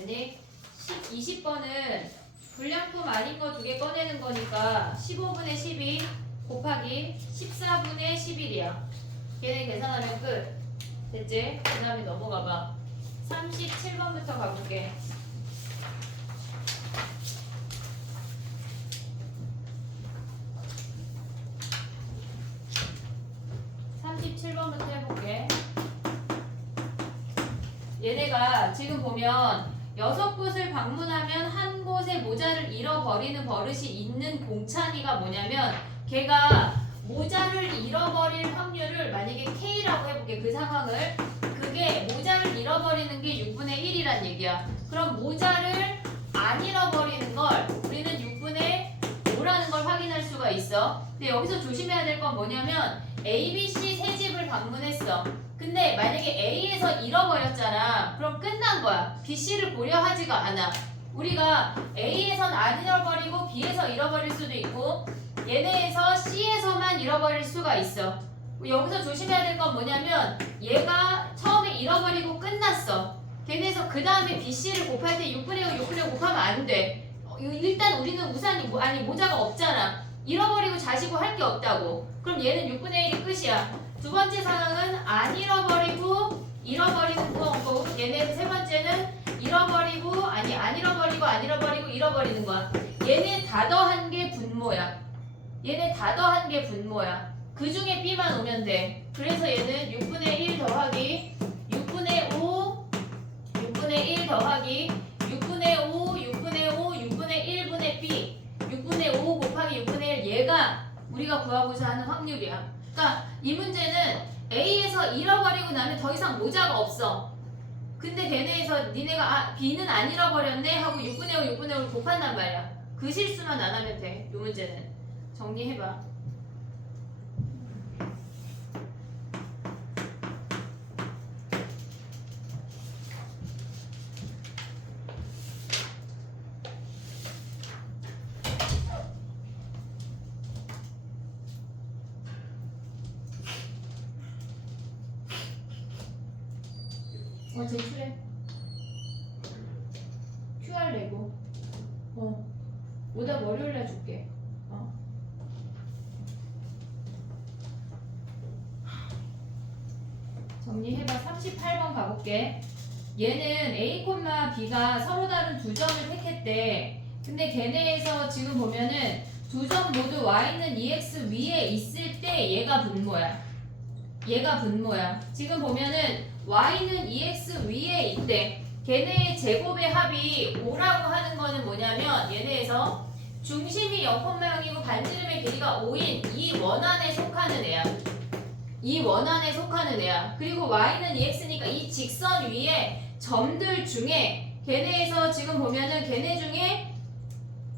됐니? 20번은 불량품 아닌 거 두 개 꺼내는 거니까 15분의 12 곱하기 14분의 11이야. 걔네 계산하면 끝. 됐지? 그 다음에 넘어가봐. 37번부터 가볼게. (37번부터) 해볼게. 얘네가 지금 보면 6곳을 방문하면 한 곳에 모자를 잃어버리는 버릇이 있는 공찬이가 뭐냐면 걔가 모자를 잃어버릴 확률을 만약에 K라고 해볼게. 그 상황을. 그게 모자를 잃어버리는 게 6분의 1이란 얘기야. 그럼 모자를 안 잃어버리는 걸 우리는 6분의 5라는 걸 확인할 수가 있어. 근데 여기서 조심해야 될 건 뭐냐면 A, B, C 세 집을 방문했어. 근데 만약에 A에서 잃어버렸잖아. 그럼 끝난 거야. B, C를 고려하지가 않아. 우리가 A에선 안 잃어버리고 B에서 잃어버릴 수도 있고 얘네에서 C에서만 잃어버릴 수가 있어. 여기서 조심해야 될 건 뭐냐면 얘가 처음에 잃어버리고 끝났어. 걔네에서 그 다음에 B, C를 곱할 때 6분의 5, 6분의 5 곱하면 안 돼. 일단 우리는 우산이 아니 모자가 없잖아. 잃어버리고 자시고 할 게 없다고. 그럼 얘는 6분의 1이 끝이야. 두 번째 상황은 안 잃어버리고 잃어버리는 거고 얘네 세 번째는 잃어버리고 아니 안 잃어버리고 안 잃어버리고 잃어버리는 거야. 얘네 다 더한 게 분모야. 얘네 다 더한 게 분모야. 그 중에 B만 오면 돼. 그래서 얘는 6분의 1 더하기 6분의 5 6분의 1 더하기 6분의 5 6분의 5 6분의 1분의 B 6분의 5 곱하기 6분의 1 얘가 우리가 구하고자 하는 확률이야. 그러니까 이 문제는 A에서 잃어버리고 나면 더 이상 모자가 없어. 근데 걔네에서 니네가 B는 안 잃어버렸네 하고 6분의 5 6분의 5를 곱한단 말이야. 그 실수만 안 하면 돼. 이 문제는. 정리해봐. 제출해. QR 내고. 오다 월요일날 줄게. 정리해봐. 38번 가볼게. 얘는 A, B가 서로 다른 두 점을 택했대. 근데 걔네에서 지금 보면은 두 점 모두 Y는 EX 위에 있을 때 얘가 분모야. 얘가 분모야. 지금 보면은 Y는 EX 위에 있대. 걔네의 제곱의 합이 5라고 하는 거는 뭐냐면 얘네에서 중심이 0,0이고 반지름의 길이가 5인 이 원안에 속하는 애야. 이 원안에 속하는 애야. 그리고 Y는 EX니까 이 직선 위에 점들 중에 걔네에서 지금 보면은 걔네 중에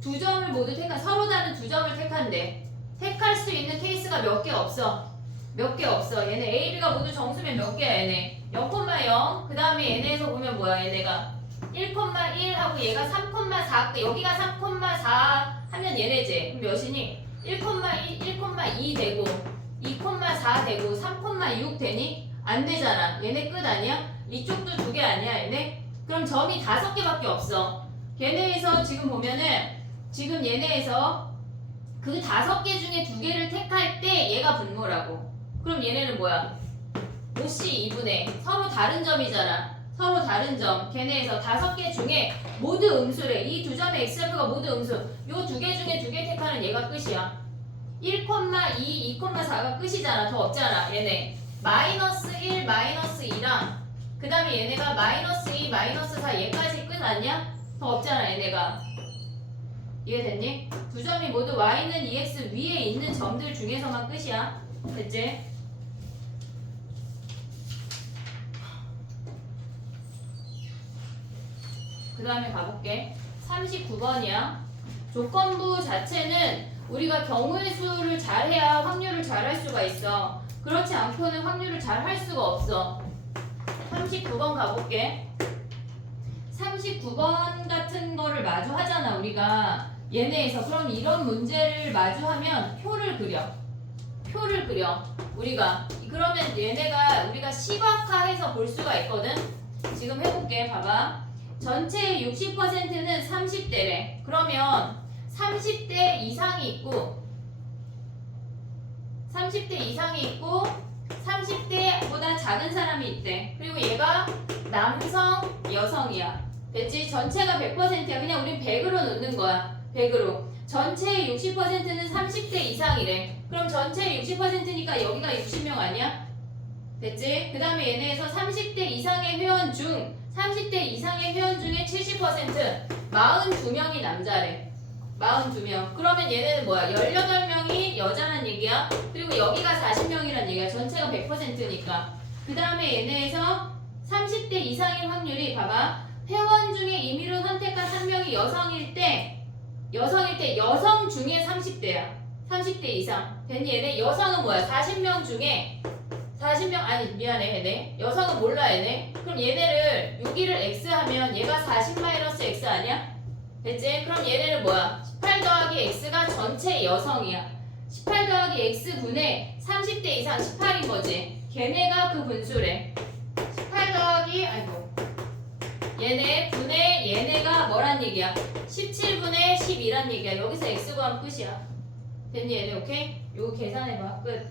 두 점을 모두 택한 서로 다른 두 점을 택한대. 택할 수 있는 케이스가 몇 개 없어. 몇 개 없어. 얘네 A, B가 모두 정수면 몇 개야 얘네. 0,0 그 다음에 얘네에서 보면 뭐야 얘네가 1,1 하고 얘가 3,4 여기가 3,4 하면 얘네지. 그럼 몇이니? 1,2 되고 2,4 되고 3,6 되니? 안 되잖아. 얘네 끝 아니야? 이쪽도 두 개 아니야 얘네? 그럼 점이 5개밖에 없어. 걔네에서 지금 보면은 지금 얘네에서 그 5개 중에 2개를 택할 때 얘가 분모라고. 그럼 얘네는 뭐야? 5C 2분의 서로 다른 점이잖아. 서로 다른 점. 걔네에서 5개 중에 모두 음수래. 이 두 점의 XF가 모두 음수. 요 2개 중에 2개 택하는 얘가 끝이야. 1,2, 2,4가 끝이잖아. 더 없잖아. 얘네. 마이너스 1, 마이너스 2랑 그 다음에 얘네가 마이너스 2, 마이너스 4 얘까지 끝 아니야? 더 없잖아. 얘네가. 이해됐니? 두 점이 모두 Y는 EX 위에 있는 점들 중에서만 끝이야. 됐지? 그 다음에 가볼게. 39번이야. 조건부 자체는 우리가 경우의 수를 잘해야 확률을 잘할 수가 있어. 그렇지 않고는 확률을 잘할 수가 없어. 39번 가볼게. 39번 같은 거를 마주 하잖아 우리가 얘네에서. 그럼 이런 문제를 마주하면 표를 그려 우리가. 그러면 얘네가 우리가 시각화해서 볼 수가 있거든. 지금 해볼게. 봐봐. 전체의 60%는 30대래. 그러면 30대 이상이 있고 30대보다 작은 사람이 있대. 그리고 얘가 남성, 여성이야. 됐지? 전체가 100%야. 그냥 우린 100으로 넣는 거야. 100으로. 전체의 60%는 30대 이상이래. 그럼 전체의 60%니까 여기가 60명 아니야? 됐지? 그 다음에 얘네에서 30대 이상의 회원 중 30대 이상의 회원 중에 70% 42명이 남자래. 42명. 그러면 얘네는 뭐야? 18명이 여자란 얘기야. 그리고 여기가 40명이란 얘기야. 전체가 100%니까. 그 다음에 얘네에서 30대 이상의 확률이 봐봐. 회원 중에 임의로 선택한 한 명이 여성일 때 여성 중에 30대야. 30대 이상. 됐니? 얘네 여성은 뭐야? 40명 중에 40명 아니 미안해 얘네. 여성은 몰라 얘네. 그럼 얘네를 여기를 x 하면 얘가 40-x 아니야? 됐지? 그럼 얘네는 뭐야? 18 더하기 x가 전체 여성이야. 18 더하기 x분의 30대 이상 18인 거지. 걔네가 그 분수래. 18 더하기 얘네 분의 얘네가 뭐란 얘기야? 17분의 12란 얘기야. 여기서 x 구하면 끝이야. 됐니 얘네? 오케이? 요거 계산해봐. 끝.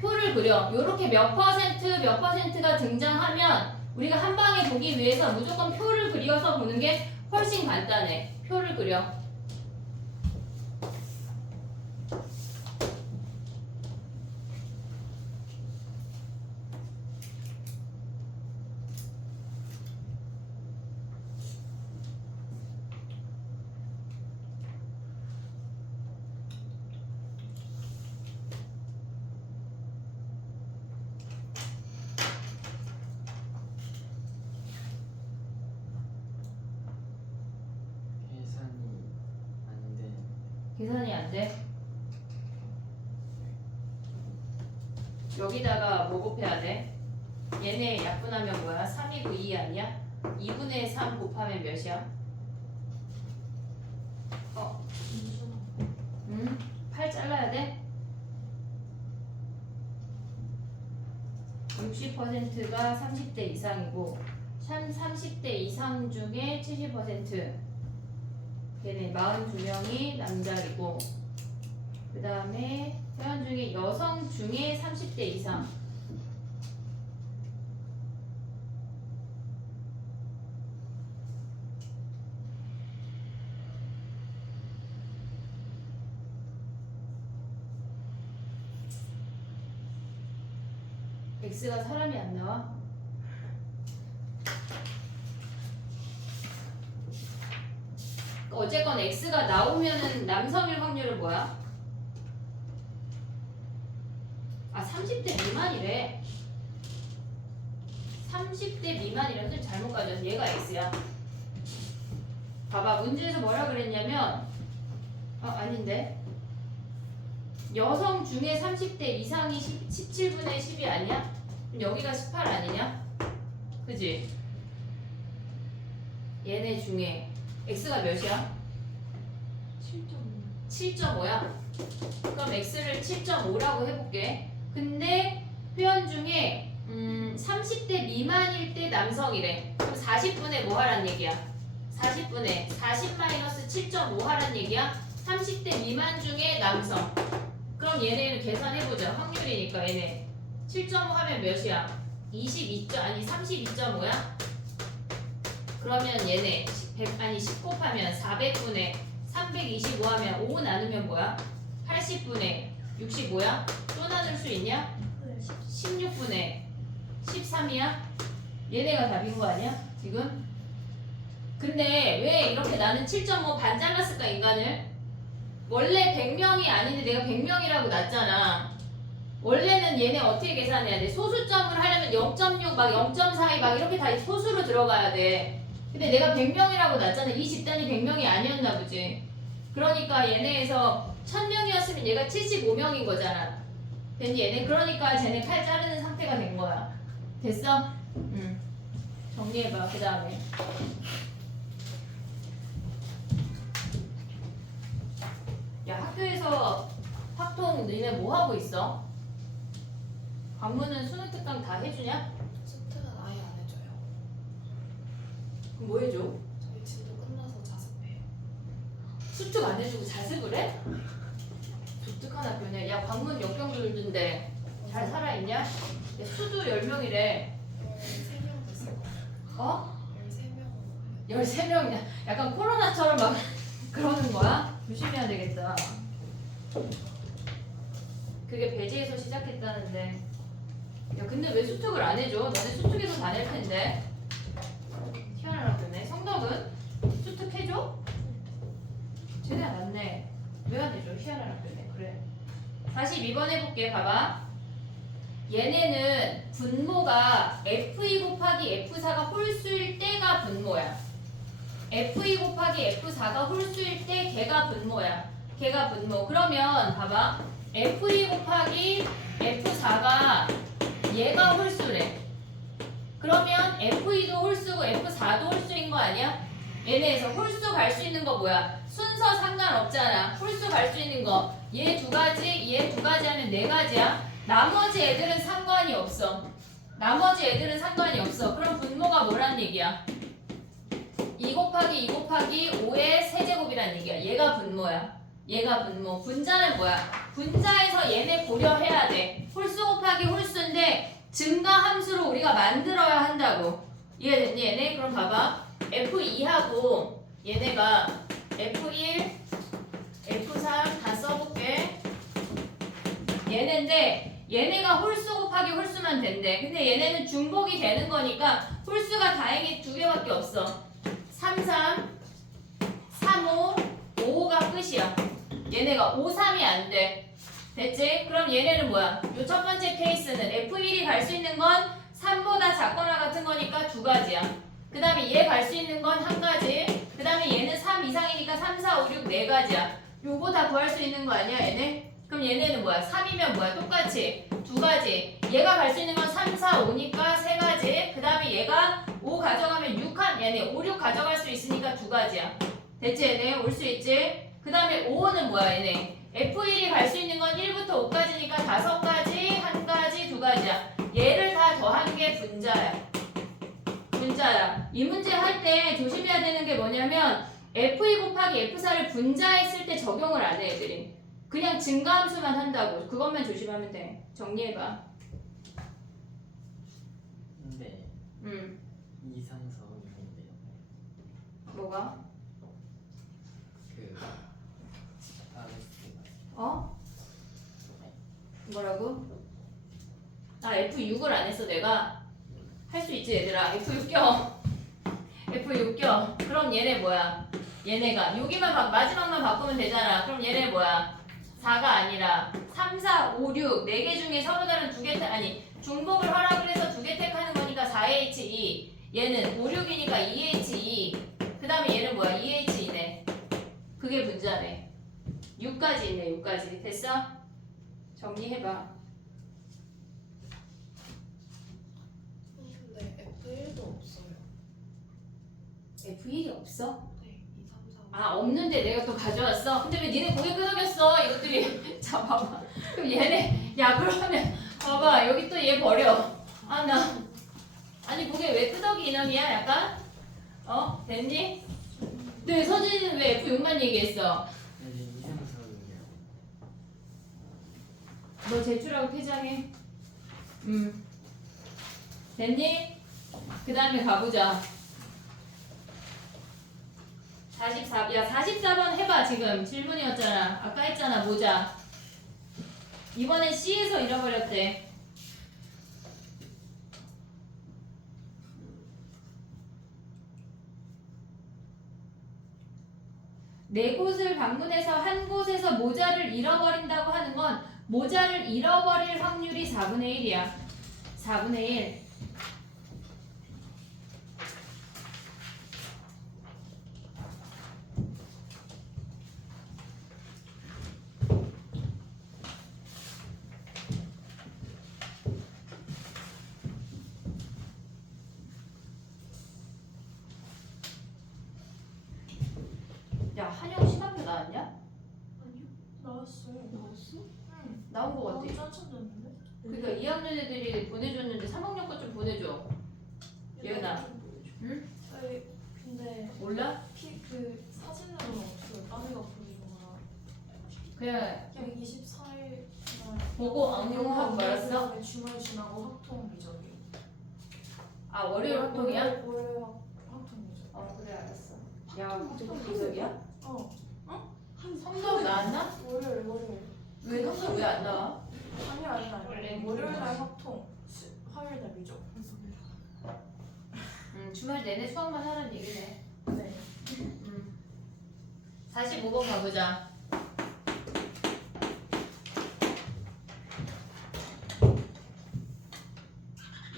표를 그려. 요렇게 몇 퍼센트가 등장하면 우리가 한 방에 보기 위해서 무조건 표를 그려서 보는 게 훨씬 간단해. 표를 그려. 계산이 안 돼? 여기다가 뭐 곱해야 돼? 얘네 약분하면 뭐야? 3이고 2 아니야? 2분의 3 곱하면 몇이야? 8 잘라야 돼? 60%가 30대 이상이고 30대 이상 중에 70% 걔네 42명이 남자이고 그 다음에 회원 중에 여성 중에 30대 이상 X가 사람이 안 나와? 어쨌건 X가 나오면은 남성일 확률은 뭐야? 30대 미만이래. 30대 미만이라 선생님 잘못 가져서 얘가 X야. 봐봐 문제에서 뭐라 그랬냐면 아닌데 여성 중에 30대 이상이 17분의 10이 아니야? 그럼 여기가 18 아니냐? 그지? 얘네 중에 X가 몇이야? 7.5야? 그럼 X를 7.5라고 해볼게. 근데 회원 중에 30대 미만일 때 남성이래. 그럼 40분의 뭐 하란 얘기야? 40분의 40-7.5 하란 얘기야? 30대 미만 중에 남성. 그럼 얘네를 계산해보자. 확률이니까 얘네 7.5 하면 몇이야? 32.5야? 그러면 얘네 10 곱하면 400분의 325 하면 5 나누면 뭐야? 80분의 65야? 또 나눌 수 있냐? 16분의 13이야? 얘네가 답인 거 아니야? 지금? 근데 왜 이렇게 나는 7.5 반 잘랐을까 인간을? 원래 100명이 아닌데 내가 100명이라고 놨잖아. 원래는 얘네 어떻게 계산해야 돼? 소수점을 하려면 0.6 막 0.42 막 이렇게 다 소수로 들어가야 돼. 근데 내가 100명이라고 놨잖아. 이 집단이 100명이 아니었나 보지. 그러니까 얘네에서 1000명이었으면 얘가 75명인 거잖아. 됐니 얘네? 그러니까 쟤네 칼 자르는 상태가 된 거야. 됐어? 응. 정리해봐. 그 다음에 야 학교에서 학통 너네 뭐 하고 있어? 광무는 수능 특강 다 해주냐? 스트는 아예 안 해줘요. 뭐 해줘? 저희 진도 끝나서 자습해요. 수특 안 해주고 자습을 해? 독특한 학교네. 야 광문 역경들던데 잘 살아있냐? 야, 수두 10명이래. 13명 됐을 거예요. 어? 13명. 13명이야. 약간 코로나처럼 막 그러는 거야? 조심해야 되겠다. 그게 배제에서 시작했다는데. 야 근데 왜 수특을 안 해줘? 너네 수특에서 다닐 텐데. 희한한 학교네. 성덕은 수특 해줘? 최대한 낫네. 왜 안 해줘? 희한한 학교네. 그래. 42번 해볼게. 봐봐. 얘네는 분모가 F2 곱하기 F4가 홀수일 때가 분모야. F2 곱하기 F4가 홀수일 때 걔가 분모야. 걔가 분모. 그러면 봐봐. F2 곱하기 F4가 얘가 홀수래. 그러면 F2도 홀수고 F4도 홀수인 거 아니야? 얘네에서 홀수 갈 수 있는 거 뭐야? 순서 상관없잖아. 홀수 갈 수 있는 거. 얘 두 가지, 얘 두 가지 하면 네 가지야. 나머지 애들은 상관이 없어. 나머지 애들은 상관이 없어. 그럼 분모가 뭐란 얘기야? 2 곱하기 2 곱하기 5의 세제곱이란 얘기야. 얘가 분모야. 얘가 분모. 분자는 뭐야? 분자에서 얘네 고려해야 돼. 홀수 곱하기 홀수인데 증가 함수로 우리가 만들어야 한다고. 이해됐니 얘네? 그럼 봐봐. F2하고 얘네가 F1, F3 다 써볼게. 얘네인데 얘네가 홀수 곱하기 홀수만 된대. 근데 얘네는 중복이 되는 거니까 홀수가 다행히 두 개밖에 없어. 3, 3, 3, 5, 5가 끝이야. 얘네가 5, 3이 안 돼. 됐지? 그럼 얘네는 뭐야? 요 첫 번째 케이스는 F1이 갈 수 있는 건 3보다 작거나 같은 거니까 두 가지야. 그 다음에 얘 갈 수 있는 건 한 가지. 그 다음에 얘는 3 이상이니까 3, 4, 5, 6 네 가지야. 요거 다 구할 수 있는 거 아니야 얘네? 그럼 얘네는 뭐야? 3이면 뭐야? 똑같이 두 가지. 얘가 갈 수 있는 건 3, 4, 5니까 세 가지. 그 다음에 얘가 5 가져가면 6한 얘네 5, 6 가져갈 수 있으니까 두 가지야. 됐지 얘네? 올 수 있지? 그 다음에 5는 뭐야 얘네? F1이 갈 수 있는 건 1부터 5까지니까 다섯 가지, 한 가지, 두 가지야. 얘를 다 더하는 게 분자야. 분자야. 이 문제 할 때 조심해야 되는 게 뭐냐면 F2 곱하기 F4를 분자했을 때 적용을 안 해 애들이. 그냥 증가함수만 한다고. 그것만 조심하면 돼. 정리해봐. 근데 2, 3, 4, 5, 6인데요. 뭐가? 그 어? 뭐라고? 아 F6을 안 했어 내가? 할 수 있지 얘들아. F6 껴. F6 껴. 그럼 얘네 뭐야? 얘네가 여기만 마지막만 바꾸면 되잖아. 그럼 얘네 뭐야? 4가 아니라 3, 4, 5, 6 4개 중에 서로 다른 두 개 아니 중복을 하라 그래서 두 개 택하는 거니까 4H2 얘는 5, 6이니까 2H2 그 다음에 얘는 뭐야? 2H2네. 그게 분자네. 6까지 있네. 6까지 됐어? 정리해봐. 근데 F1도 없어요. F1이 없어? 네, 2, 3, 4. 아 없는데 내가 또 가져왔어? 근데 왜 니네 고개 끄덕였어 이것들이. 자 봐봐. 그럼 얘네 야 그러면 봐봐 여기 또 얘 버려. 아 나 아니 고개 왜 끄덕이 인형이야 약간? 어? 됐니? 네 서진이는 왜 F6만 얘기했어? 2, 3, 4, 5인데요. 너 제출하고 퇴장해. 됐니? 그 다음에 가보자. 44, 야 44번 해봐. 지금 질문이었잖아. 아까 했잖아. 모자. 이번엔 C에서 잃어버렸대. 네 곳을 방문해서 한 곳에서 모자를 잃어버린다고 하는 건 모자를 잃어버릴 확률이 4분의 1이야. 4분의 1. 야, 한영 시간표 나왔냐? 아니요, 나왔어요. 나왔어? 응. 나온 거 같아. 짜증났는데? 그러니까 2학년 애들이 보내줬는데 3학년 것 좀 보내줘. 예은아. 응? 저희 몰라? 그 사진으로는 없어요. 따내가 보이거나. 그냥 그냥 24일 보고 엉엉하고 말았어? 그다음에 주말 지나고 학통 미적이. 아 월요일 활동이야? 월요일 학통 미적. 그래 알았어. 야 무슨 기적이야? 한 성적 나왔나? 월요일. 왜 성적 왜 안 나와? 아니. 원래 월요일 날 학통, 화요일 날 미적. 주말 내내 수학만 하라는 얘기네. 네. 45번 가보자.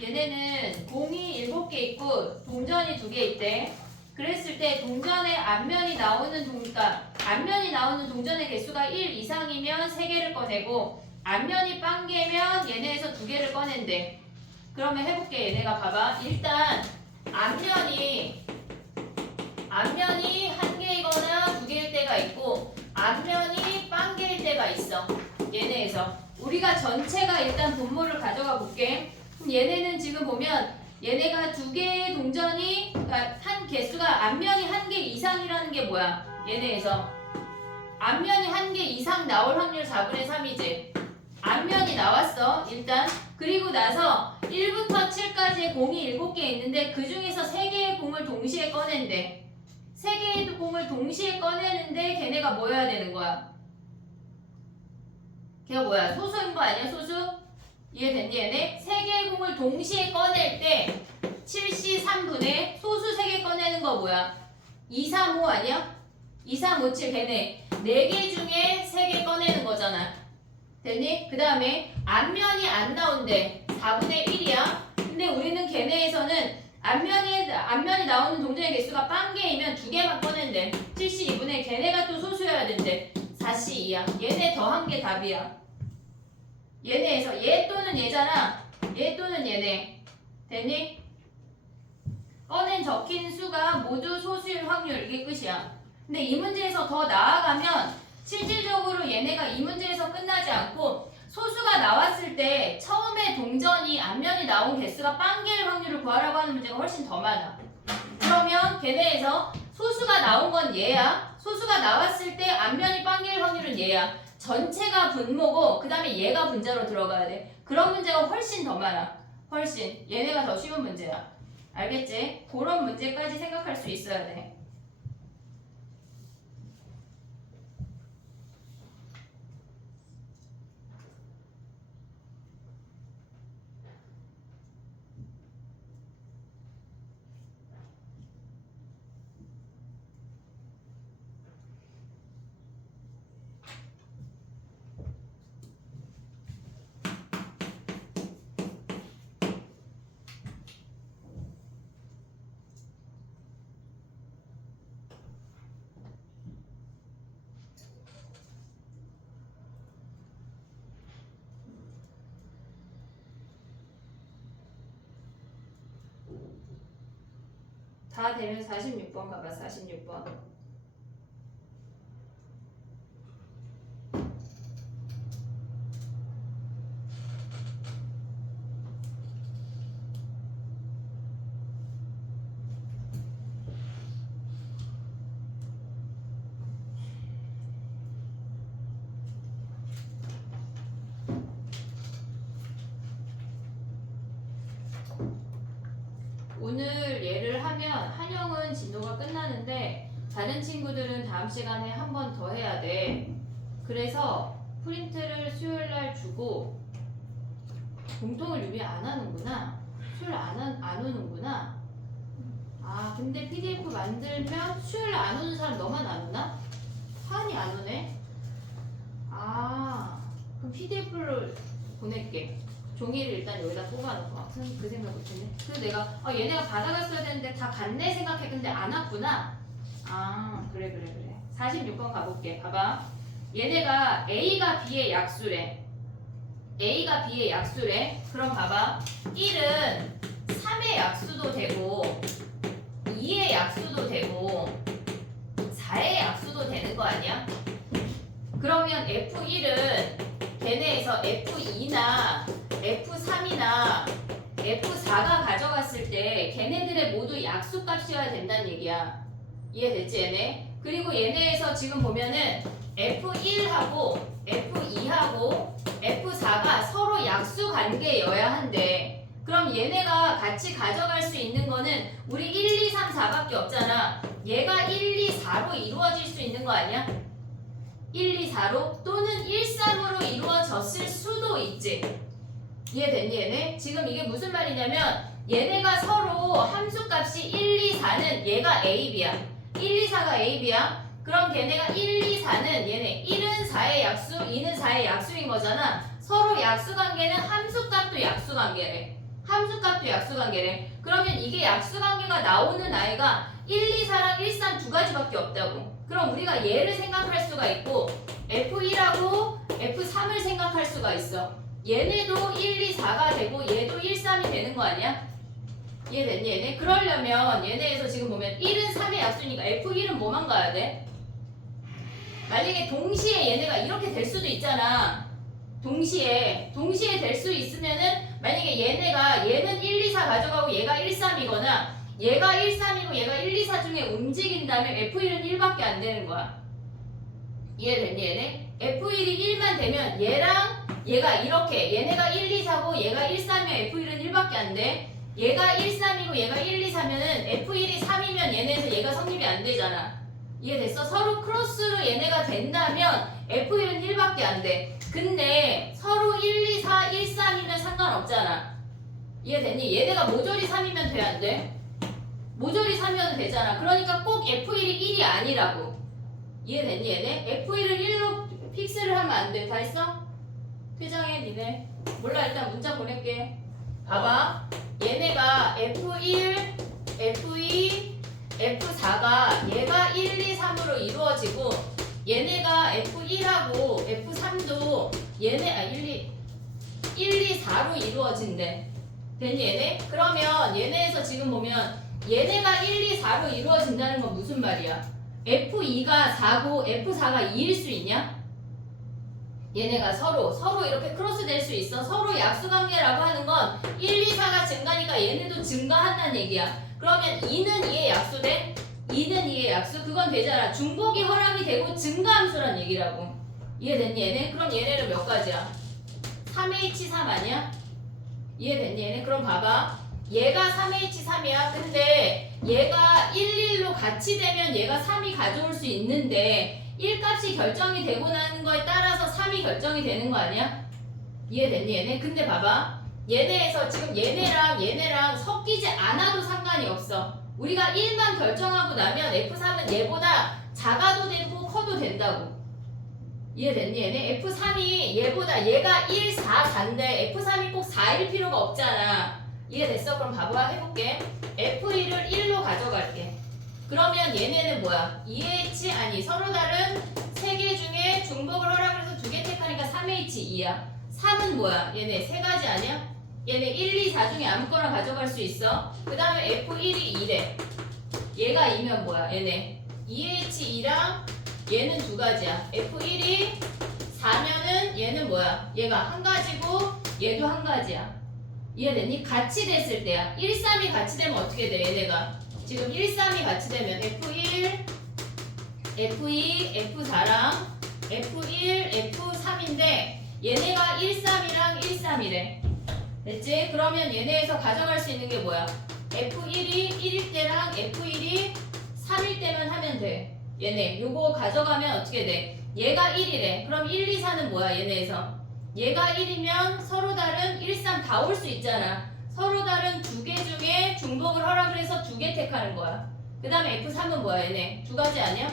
얘네는 공이 7개 있고 동전이 2개 있대. 그랬을 때 동전의 앞면이 나오는 앞면이 나오는 동전의 개수가 1 이상이면 3개를 꺼내고 앞면이 빵개면 얘네에서 2개를 꺼낸대. 그러면 해볼게. 얘네가 봐봐. 일단 앞면이 1개이거나 2개일 때가 있고 앞면이 빵개일 때가 있어. 얘네에서 우리가 전체가 일단 분모를 가져가 볼게. 그럼 얘네는 지금 보면 얘네가 2개의 동전이 그러니까 한 개수가 앞면이 1개 이상이라는 게 뭐야? 얘네에서 앞면이 1개 이상 나올 확률 4분의 3이지. 앞면이 나왔어 일단. 그리고 나서 1부터 7까지의 공이 7개 있는데 그 중에서 3개의 공을 동시에 꺼낸대. 3개의 공을 동시에 꺼내는데 걔네가 뭐여야 되는 거야? 걔가 뭐야? 소수인 거 아니야? 소수? 이해됐니 얘네? 3개의 공을 동시에 꺼낼 때 7C 3분의 소수 3개 꺼내는 거 뭐야? 2, 3, 5 아니야? 2, 3, 5, 7 걔네 4개 중에 3개 꺼내는 거잖아. 됐니? 그 다음에 앞면이 안 나온대. 4분의 1이야. 근데 우리는 걔네에서는 앞면이 나오는 동전의 개수가 빵개이면 2개만 꺼낸대. 7C 2분의 걔네가 또 소수여야 된대. 4C 2야. 얘네 더한 게 답이야. 얘네에서 얘 또는 얘잖아. 얘 또는 얘네. 됐니? 꺼낸 적힌 수가 모두 소수일 확률. 이게 끝이야. 근데 이 문제에서 더 나아가면 실질적으로 얘네가 이 문제에서 끝나지 않고 소수가 나왔을 때 처음에 동전이 앞면이 나온 개수가 빵개일 확률을 구하라고 하는 문제가 훨씬 더 많아. 그러면 걔네에서 소수가 나온 건 얘야. 소수가 나왔을 때 앞면이 빵개일 확률은 얘야. 전체가 분모고 그 다음에 얘가 분자로 들어가야 돼. 그런 문제가 훨씬 더 많아. 훨씬. 얘네가 더 쉬운 문제야. 알겠지? 그런 문제까지 생각할 수 있어야 돼. 다 되면 46번 가봐. 46번. 오늘 얘를 하면 한영은 진도가 끝나는데 다른 친구들은 다음 시간에 한 번 더 해야 돼. 그래서 프린트를 수요일날 주고 공통을 유비 안 하는구나. 수요일 안 오는구나. 아 근데 PDF 만들면 수요일 안 오는 사람 너만 안 오나? 한이 안 오네. 아 그럼 PDF를 보낼게. 종이를 일단 여기다 뽑아놓고 그 생각 못했네. 그래서 내가 얘네가 받아갔어야 되는데 다 갔네 생각해. 근데 안 왔구나. 아 그래 46번 가볼게. 봐봐. 얘네가 A가 B의 약수래. A가 B의 약수래. 그럼 봐봐. 1은 3의 약수도 되고 2의 약수도 되고 4의 약수도 되는 거 아니야? 그러면 F1은 걔네에서 F2나 F3이나 F4가 가져갔을 때 걔네들의 모두 약수값이어야 된다는 얘기야. 이해됐지 얘네? 그리고 얘네에서 지금 보면은 F1하고 F2하고 F4가 서로 약수 관계여야 한대. 그럼 얘네가 같이 가져갈 수 있는 거는 우리 1, 2, 3, 4밖에 없잖아. 얘가 1, 2, 4로 이루어질 수 있는 거 아니야? 1, 2, 4로 또는 1, 3으로 이루어졌을 수도 있지. 이해됐니 얘네? 지금 이게 무슨 말이냐면 얘네가 서로 함수값이 1, 2, 4는 얘가 A, B야. 1, 2, 4가 A, B야. 그럼 걔네가 1, 2, 4는 얘네 1은 4의 약수, 2는 4의 약수인 거잖아. 서로 약수관계는 함수값도 약수관계래. 함수값도 약수관계래. 그러면 이게 약수관계가 나오는 아이가 1, 2, 4랑 1, 3 두 가지밖에 없다고. 그럼 우리가 얘를 생각할 수가 있고 F1하고 F3을 생각할 수가 있어. 얘네도 1, 2, 4가 되고 얘도 1, 3이 되는 거 아니야? 이해됐니 얘네? 그러려면 얘네에서 지금 보면 1은 3의 약수니까 F1은 뭐만 가야 돼? 만약에 동시에 얘네가 이렇게 될 수도 있잖아. 동시에 될 수 있으면은 만약에 얘는 1, 2, 4 가져가고 얘가 1, 3이거나 얘가 1, 3이고 얘가 1, 2, 4 중에 움직인다면 F1은 1밖에 안 되는 거야. 이해됐니 얘네? F1이 1만 되면 얘랑 얘가 이렇게 얘네가 1, 2, 4고 얘가 1, 3이면 F1은 1밖에 안 돼. 얘가 1, 3이고 얘가 1, 2, 4면은 F1이 3이면 얘네에서 얘가 성립이 안 되잖아. 이해됐어? 서로 크로스로 얘네가 된다면 F1은 1밖에 안 돼. 근데 서로 1, 2, 4, 1, 3이면 상관없잖아. 이해됐니? 얘네가 모조리 3이면 돼, 안 돼? 모조리 3이면 되잖아. 그러니까 꼭 F1이 1이 아니라고. 이해됐니 얘네? F1을 1로 픽스를 하면 안 돼. 다 했어? 퇴장해 니네. 몰라 일단 문자 보낼게. 봐봐. 얘네가 F1, F2, F4가 얘가 1, 2, 3으로 이루어지고 얘네가 F1하고 F3도 얘네 1, 2, 4로 이루어진대. 됐니 얘네? 그러면 얘네에서 지금 보면 얘네가 1, 2, 4로 이루어진다는 건 무슨 말이야? F2가 4고 F4가 2일 수 있냐? 얘네가 서로 이렇게 크로스 될 수 있어. 서로 약수관계라고 하는 건 1, 2, 4가 증가니까 얘네도 증가한다는 얘기야. 그러면 2는 2의 약수 돼? 2는 2의 약수? 그건 되잖아. 중복이 허락이 되고 증가함수란 얘기라고. 이해됐니 얘네? 그럼 얘네는 몇 가지야? 3H3 아니야? 이해됐니 얘네? 그럼 봐봐. 얘가 3H3이야. 근데 얘가 1, 1로 같이 되면 얘가 3이 가져올 수 있는데 1값이 결정이 되고 나는 거에 따라서 3이 결정이 되는 거 아니야? 이해됐니 얘네? 근데 봐봐. 얘네에서 지금 얘네랑 섞이지 않아도 상관이 없어. 우리가 1만 결정하고 나면 F3은 얘보다 작아도 되고 커도 된다고. 이해됐니 얘네? F3이 얘가 1, 4, 4인데 F3이 꼭 4일 필요가 없잖아. 이해됐어? 그럼 봐봐 해볼게. F1을 1로 가져갈게. 그러면 얘네는 뭐야? 2H 아니 서로 다른 3개 중에 중복을 허락해서 2개 택하니까 3H2야. 3은 뭐야? 얘네 3가지 아니야? 얘네 1, 2, 4 중에 아무거나 가져갈 수 있어. 그 다음에 F1이 2래. 얘가 2면 뭐야? 얘네 2H2랑 얘는 2가지야. F1이 4면은 얘는 뭐야? 얘가 1가지고 얘도 1가지야. 이해됐니? 같이 됐을 때야. 1, 3이 같이 되면 어떻게 돼? 얘네가 지금 1, 3이 같이 되면 F1, F2, F4랑 F1, F3인데 얘네가 1, 3이랑 1, 3이래. 됐지? 그러면 얘네에서 가져갈 수 있는 게 뭐야? F1이 1일 때랑 F1이 3일 때만 하면 돼. 얘네 요거 가져가면 어떻게 돼? 얘가 1이래. 그럼 1, 2, 4는 뭐야? 얘네에서 얘가 1이면 서로 다른 1, 3 다 올 수 있잖아. 서로 다른 2개 중에 중복을 허락을 해서 2개 택하는 거야. 그 다음에 F3은 뭐야? 얘네 2가지 아니야?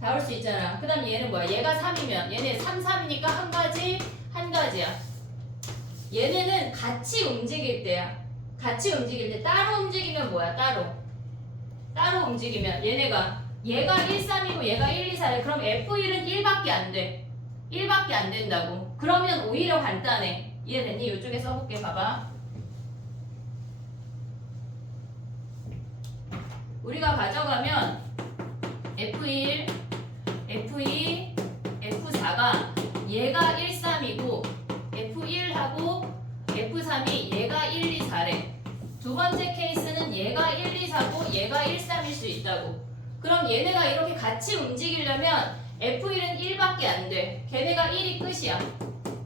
다 올 수 있잖아. 그 다음에 얘는 뭐야? 얘가 3이면 얘네 3, 3이니까 1가지, 1가지야. 얘네는 같이 움직일 때야. 같이 움직일 때 따로 움직이면 뭐야? 따로 움직이면 얘가 1, 3이고 얘가 1, 2, 4래. 그럼 F1은 1밖에 안 돼. 1밖에 안 된다고. 그러면 오히려 간단해. 이해됐니? 이쪽에 써볼게. 봐봐. 우리가 가져가면 F1, F2, F4가 얘가 1, 3이고 F1하고 F3이 얘가 1, 2, 4래. 두 번째 케이스는 얘가 1, 2, 4고 얘가 1, 3일 수 있다고. 그럼 얘네가 이렇게 같이 움직이려면 F1은 1밖에 안 돼. 걔네가 1이 끝이야.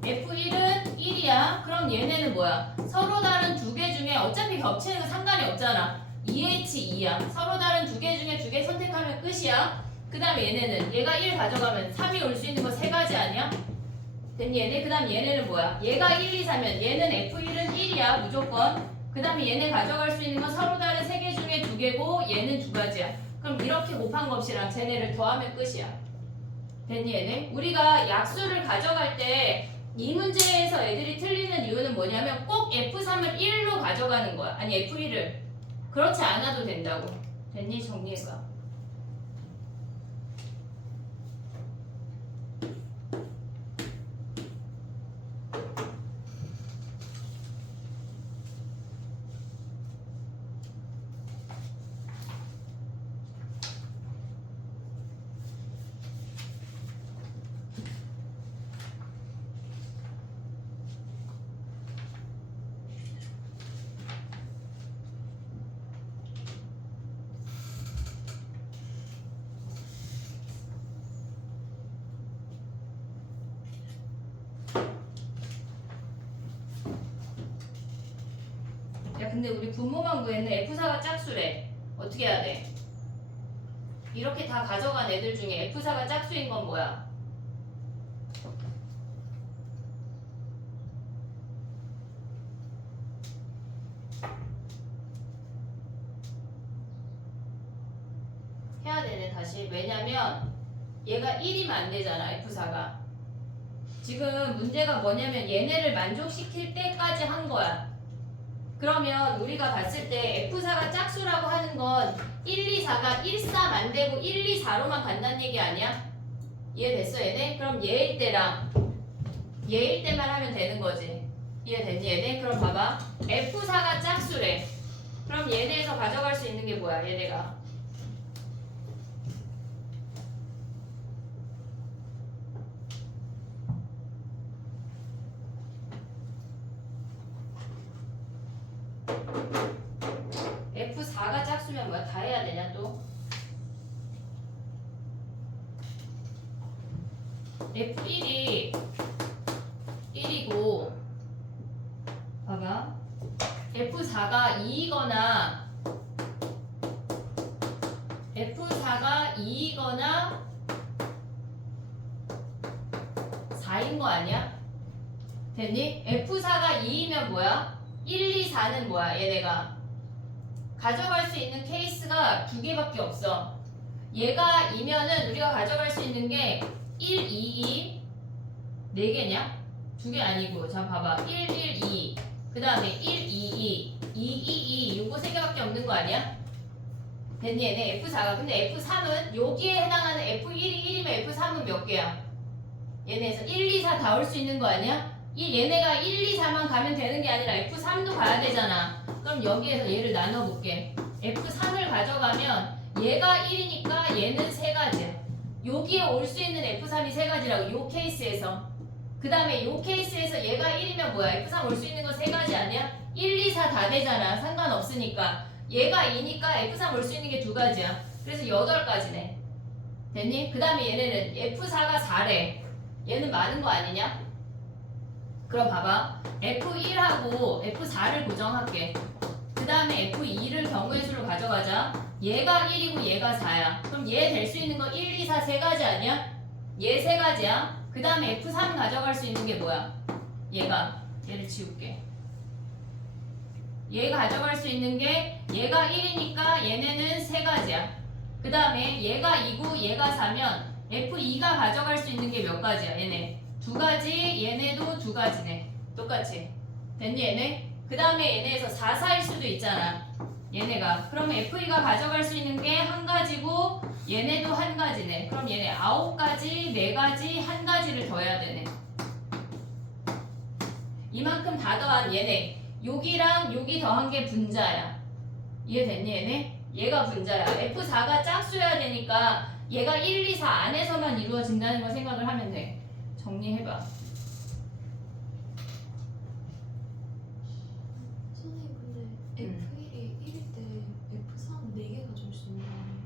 F1은 1이야. 그럼 얘네는 뭐야? 서로 다른 두 개 중에 어차피 겹치는 거 상관이 없잖아. 2H2야. 서로 다른 두 개 중에 두 개 선택하면 끝이야. 그 다음에 얘네는 얘가 1 가져가면 3이 올 수 있는 거 세 가지 아니야? 됐니 얘네? 그 다음 얘네는 뭐야? 얘가 1, 2, 4면 얘는 F1은 1이야 무조건. 그 다음에 얘네 가져갈 수 있는 건 서로 다른 세 개 중에 두 개고 얘는 두 가지야. 그럼 이렇게 곱한 값이랑 쟤네를 더하면 끝이야. 됐니 얘네? 우리가 약수를 가져갈 때 이 문제에서 애들이 틀리는 이유는 뭐냐면 꼭 F3을 1로 가져가는 거야. 아니 F1을. 그렇지 않아도 된다고. 됐니? 정리해봐. 야 근데 우리 분모만 구했네. F4가 짝수래. 어떻게 해야 돼? 이렇게 다 가져간 애들 중에 F4가 짝수인 건 뭐야? 해야 되네 다시. 왜냐면 얘가 1이면 안 되잖아 F4가. 지금 문제가 뭐냐면 얘네를 만족시킬 때까지 한 거야. 그러면 우리가 봤을 때 F4가 짝수라고 하는 건 1, 2, 4가 1, 3 안 되고 1, 2, 4로만 간다는 얘기 아니야? 이해됐어 얘네? 그럼 얘일 때랑 얘일 때만 하면 되는 거지. 이해됐니 얘네? 그럼 봐봐. F4가 짝수래. 그럼 얘네에서 가져갈 수 있는 게 뭐야 얘네가? F4가 짝수면 뭐야? 다 해야 되냐 또? F1이 1이고 봐봐 F4가 2이거나 F4가 2이거나 4인 거 아니야? 됐니? F4가 2이면 뭐야? 1, 2, 4는 뭐야 얘네가? 가져갈 수 있는 케이스가 두 개밖에 없어. 얘가 2면은 우리가 가져갈 수 있는 게 1, 2, 2 4개냐? 두 개 아니고 자 봐봐 1, 1, 2 그 다음에 1, 2, 2 2, 2, 2 요거 세 개밖에 없는 거 아니야? 됐니 얘네 F4가. 근데 F3은 여기에 해당하는 F1이 1이면 F3은 몇 개야? 얘네에서 1, 2, 4 다 올 수 있는 거 아니야? 얘네가 1, 2, 4만 가면 되는 게 아니라 F3도 가야 되잖아. 그럼 여기에서 얘를 나눠볼게. F3을 가져가면 얘가 1이니까 얘는 세 가지야. 여기에 올 수 있는 F3이 세 가지라고 요 케이스에서. 그 다음에 요 케이스에서 얘가 1이면 뭐야? F3 올 수 있는 거 세 가지 아니야? 1, 2, 4 다 되잖아. 상관없으니까. 얘가 2니까 F3 올 수 있는 게 두 가지야. 그래서 8가지네. 됐니? 그 다음에 얘네는 F4가 4래. 얘는 많은 거 아니냐? 그럼 봐봐. F1하고 F4를 고정할게. 그 다음에 F2를 경우의 수로 가져가자. 얘가 1이고 얘가 4야. 그럼 얘 될 수 있는 거 1, 2, 4 세 가지 아니야? 얘 세 가지야. 그 다음에 F3 가져갈 수 있는 게 뭐야? 얘를 지울게. 얘 가져갈 수 있는 게 얘가 1이니까 얘네는 세 가지야. 그 다음에 얘가 2고 얘가 4면 F2가 가져갈 수 있는 게 몇 가지야? 얘네 두 가지, 얘네도 두 가지네. 똑같이. 됐니 얘네? 그 다음에 얘네에서 4, 4일 수도 있잖아. 얘네가. 그럼 F2가 가져갈 수 있는 게 한 가지고 얘네도 한 가지네. 그럼 얘네 9가지, 4가지, 한 가지를 더해야 되네. 이만큼 다 더한 얘네. 여기랑 여기 더한 게 분자야. 이해됐니 얘네? 얘가 분자야. F4가 짝수여야 되니까 얘가 1, 2, 4 안에서만 이루어진다는 걸 생각을 하면 돼. 정리해봐. 선생님 근데 F1이 1일 때 F3 4개 가져올 수 있는 거 아니에요?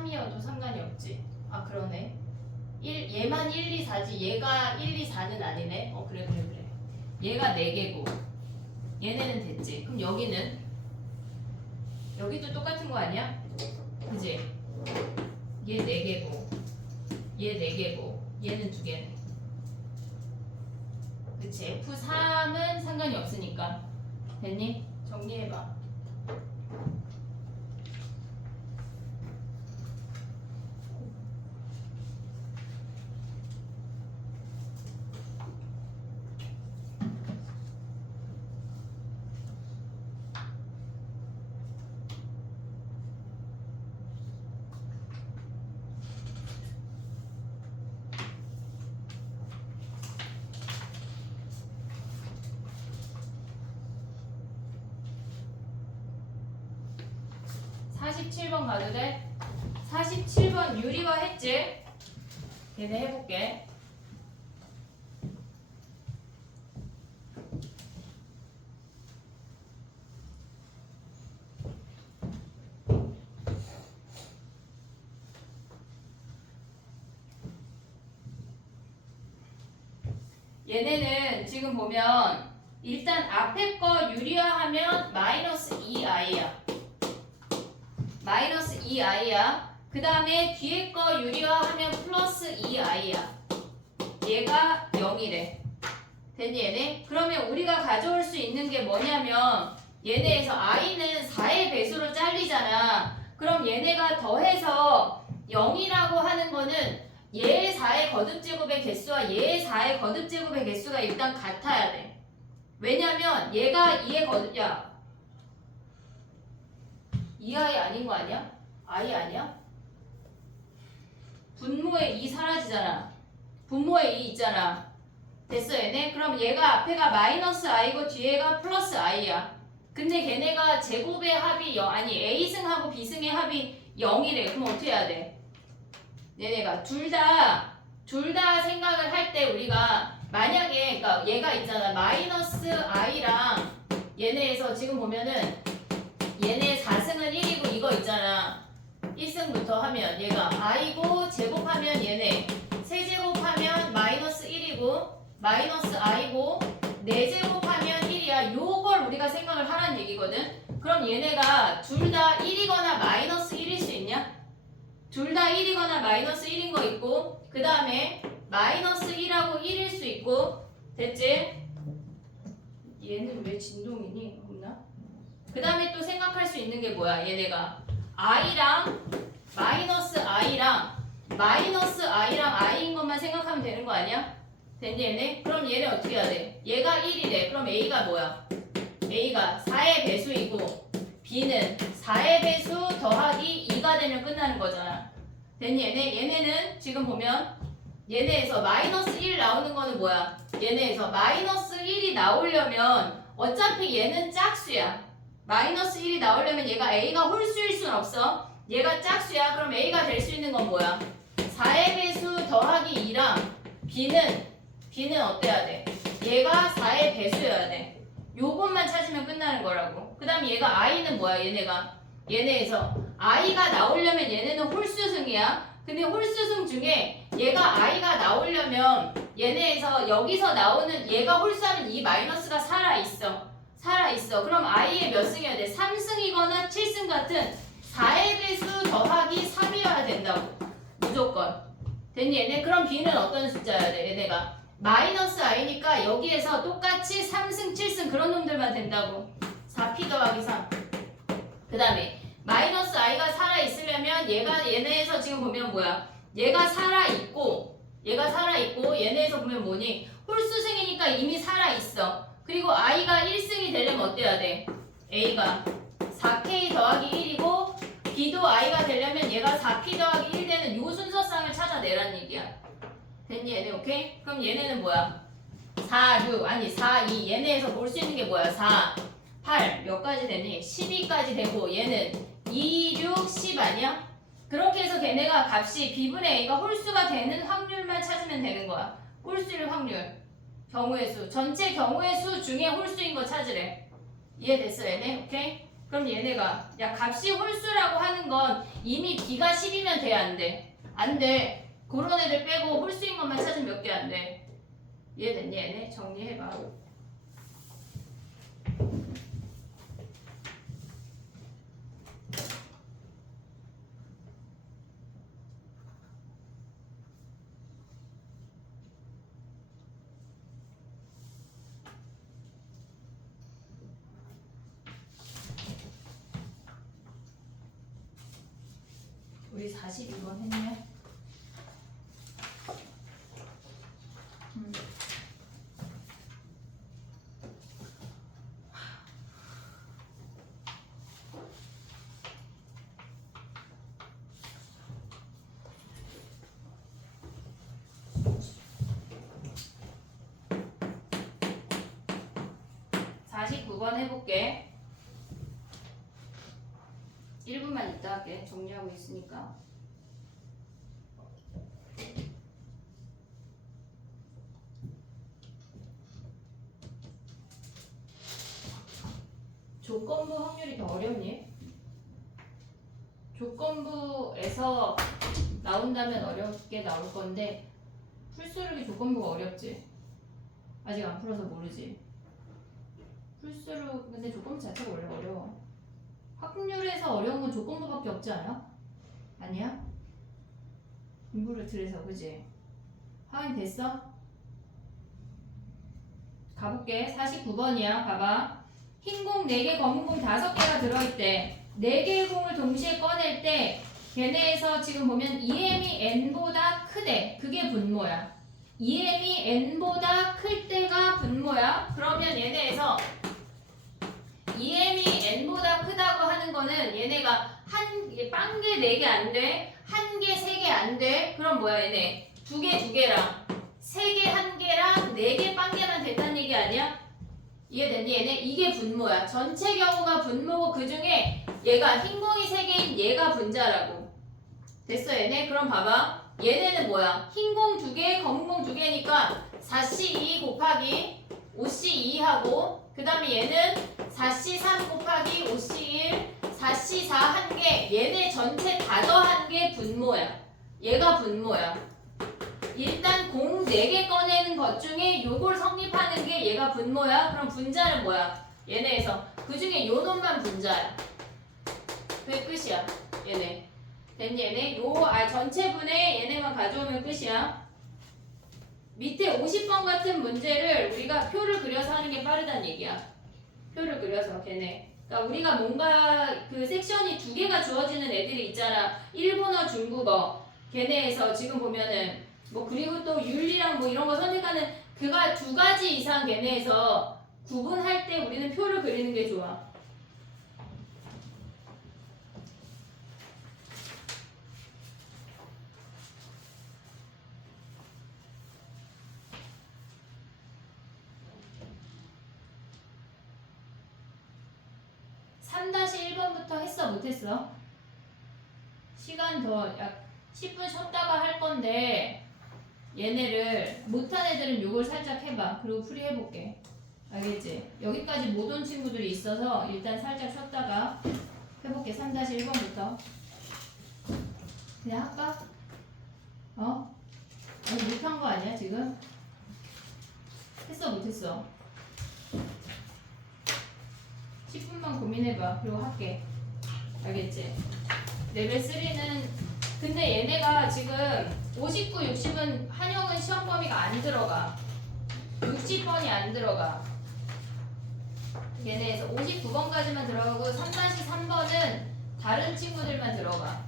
3이어도 상관이 없지. 아 그러네. 얘만 1, 2, 4지. 얘가 1, 2, 4는 아니네. 그래. 얘가 4개고 얘네는 됐지. 그럼 여기는? 여기도 똑같은 거 아니야? 그지? 얘 4개고 얘 4개고 얘는 2개네. 그치? F3은 상관이 없으니까. 됐니? 정리해봐. (47번) 가도 돼? 47번 유리화 했지? 걔네 해볼게. 얘네는 지금 보면 일단 앞에 거 유리화하면 -2i야. -2i야. 그 다음에 뒤에 거 유리화하면 +2i야. 얘가 0이래. 됐니 얘네? 그러면 우리가 가져올 수 있는 게 뭐냐면 얘네에서 i는 4의 배수로 잘리잖아. 그럼 얘네가 더해서 0이라고 하는 거는 얘의 4의 거듭제곱의 개수와 얘의 4의 거듭제곱의 개수가 일단 같아야 돼. 왜냐면 얘가 2의 거듭, 야 2i 아닌 거 아니야? i 아니야? 분모의 2 사라지잖아. 분모의 2 있잖아. 됐어 얘네? 그럼 얘가 앞에가 -i고 뒤에가 +i야. 근데 걔네가 제곱의 합이 0, 아니 a승하고 b승의 합이 0이래. 그럼 어떻게 해야 돼? 얘네가 둘 다 생각을 할 때 우리가 만약에 그러니까 얘가 있잖아. -i랑 얘네에서 지금 보면은 얘네 4승은 1이고 이거 있잖아. 1승부터 하면 얘가 i고 제곱하면 얘네 세제곱하면 -1이고 -i고 4제곱하면 1이야. 요걸 우리가 생각을 하라는 얘기거든. 그럼 얘네가 둘 다 1이거나 -1일 수 있냐? 둘 다 1이거나 -1인 거 있고 그 다음에 -1하고 1일 수 있고 됐지? 얘는 왜 진동이니? 없나? 그 다음에 또 생각할 수 있는 게 뭐야? 얘네가 i랑 -i랑 i인 것만 생각하면 되는 거 아니야? 됐니 얘네? 그럼 얘네 어떻게 해야 돼? 얘가 1이래. 그럼 a가 뭐야? a가 4의 배수이고 b는 4의 배수 더하기 2가 되면 끝나는 거잖아. 됐니 얘네? 얘네는 지금 보면 얘네에서 -1 나오는 거는 뭐야? 얘네에서 -1이 나오려면 어차피 얘는 짝수야. -1이 나오려면 얘가 a가 홀수일 순 없어. 얘가 짝수야. 그럼 a가 될 수 있는 건 뭐야? 4의 배수 더하기 2랑 b는 어때야 돼? 얘가 4의 배수여야 돼. 요것만 찾으면 끝나는 거라고. 그 다음 얘가 i는 뭐야? 얘네에서 i가 나오려면 얘네는 홀수승이야. 근데 홀수승 중에 얘가 i가 나오려면 얘네에서 여기서 나오는 얘가 홀수하면 이 마이너스가 살아있어. 그럼 i의 몇 승이어야 돼? 3승이거나 7승 같은 4의 배수 더하기 3이어야 된다고. 무조건. 됐니 얘네? 그럼 b는 어떤 숫자여야 돼? 얘네가 -i니까 여기에서 똑같이 3승 7승 그런 놈들만 된다고. 4p 더하기 3. 그 다음에 -i가 살아있으려면 얘네에서 지금 보면 뭐야? 얘가 살아있고 얘네에서 보면 뭐니? 홀수승이니까 이미 살아있어. 그리고 i가 1승이 되려면 어때야 돼? a가 4k 더하기 1이고 b도 i가 되려면 얘가 4p 더하기 1 되는 요 순서상을 찾아내란 얘기야. 됐니 얘네? 오케이? 그럼 얘네는 뭐야? 4, 6 아니 4, 2 얘네에서 볼 수 있는 게 뭐야? 4, 8 몇 가지 되니? 12까지 되고 얘는 2, 6, 10 아니야? 그렇게 해서 걔네가 값이 b분의 a가 홀수가 되는 확률만 찾으면 되는 거야. 홀수일 확률, 경우의 수, 전체 경우의 수 중에 홀수인 거 찾으래. 이해됐어 얘네? 오케이? 그럼 얘네가 야 값이 홀수라고 하는 건 이미 b가 10이면 돼 안 돼? 안 돼. 그런 애들 빼고 홀수인 것만 찾으면 몇 개 안 돼. 이해됐니 얘네? 정리해봐. 우리 42번 했냐? 49번 해볼게. 1분만 있다 할게. 정리하고 있으니까. 조건부 확률이 더 어렵니? 조건부에서 나온다면 어렵게 나올 건데 풀수록이 조건부가 어렵지? 아직 안 풀어서 모르지? 풀수록 근데 조건부 자체가 원래 어려워. 확률에서 어려운 건 조건부밖에 없지 않아? 아니야? 공부를 들여서 그지? 확인 됐어? 가볼게. 49번이야. 봐봐. 흰 공 4개, 검은 공 5개가 들어있대. 4개의 공을 동시에 꺼낼 때 걔네에서 지금 보면 EM이 N보다 크대. 그게 분모야. EM이 N보다 클 때가 분모야. 그러면 얘네에서 EM이 N보다 크다고 하는 거는 얘네가 빵개 4개 안 돼. 1개 3개 안 돼. 그럼 뭐야 얘네? 2개 2개랑 3개 1개랑 4개 빵개만 된다는 얘기 아니야? 이해됐니? 얘네 이게 분모야. 전체 경우가 분모고 그 중에 얘가 흰 공이 3개인 얘가 분자라고. 됐어 얘네? 그럼 봐봐. 얘네는 뭐야? 흰 공 2개, 검은 공 2개니까 4C2 곱하기 5C2하고 그 다음에 얘는 4C3 곱하기 5C1 4C4 1개 얘네 전체 다 더한 게 분모야. 얘가 분모야. 일단 공 4개 꺼내는 것 중에 요걸 성립하는 게 얘가 분모야. 그럼 분자는 뭐야? 얘네에서 그 중에 요 놈만 분자야. 그게 끝이야. 얘네. 됐니 얘네? 전체 분의 얘네만 가져오면 끝이야. 밑에 50번 같은 문제를 우리가 표를 그려서 하는 게 빠르다는 얘기야. 표를 그려서 걔네. 그러니까 우리가 뭔가 그 섹션이 2개가 주어지는 애들이 있잖아. 일본어, 중국어. 걔네에서 지금 보면은 뭐 그리고 또 윤리랑 뭐 이런 거 선택하는 그가 2가지 이상 걔네에서 구분할 때 우리는 표를 그리는 게 좋아. (3-1번부터) 했어 못했어? 시간 더 약 10분 쉬었다가 할 건데 얘네를 못한 애들은 요걸 살짝 해봐. 그리고 풀이 해볼게. 알겠지? 여기까지 못 온 친구들이 있어서 일단 살짝 쉬었다가 해볼게. 3-1번부터 그냥 할까? 아니 못한 거 아니야 지금? 했어 못했어? 10분만 고민해봐. 그리고 할게. 알겠지? 레벨 3는 근데 얘네가 지금 59, 60은 한영은 시험 범위가 안 들어가. 60번이 안 들어가. 얘네에서 59번까지만 들어가고 3-3번은 다른 친구들만 들어가.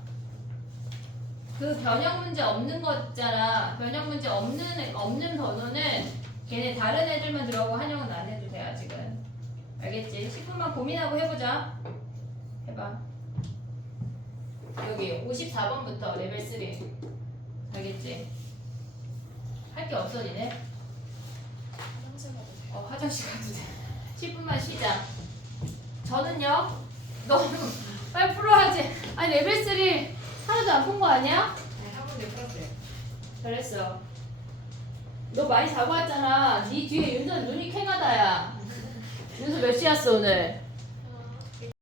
그 변형 문제 없는 거 있잖아. 변형 문제 없는 번호는 걔네 다른 애들만 들어가고 한영은 안 해도 돼 아직은. 알겠지? 10분만 고민하고 해보자. 해봐. 여기 54번부터 레벨 3. 알겠지? 할 게 없어 니네? 화장실 가도 돼요? 화장실 가도 돼. 10분만 쉬자. 저는요 너무 빨리 풀어야지. 아니 레벨 3 하나도 안 푼 거 아니야? 네, 한 번에 풀었어요. 잘했어. 너 많이 자고 왔잖아. 네 뒤에 윤선 눈이 쾌하다야. 윤선 몇 시였어 오늘?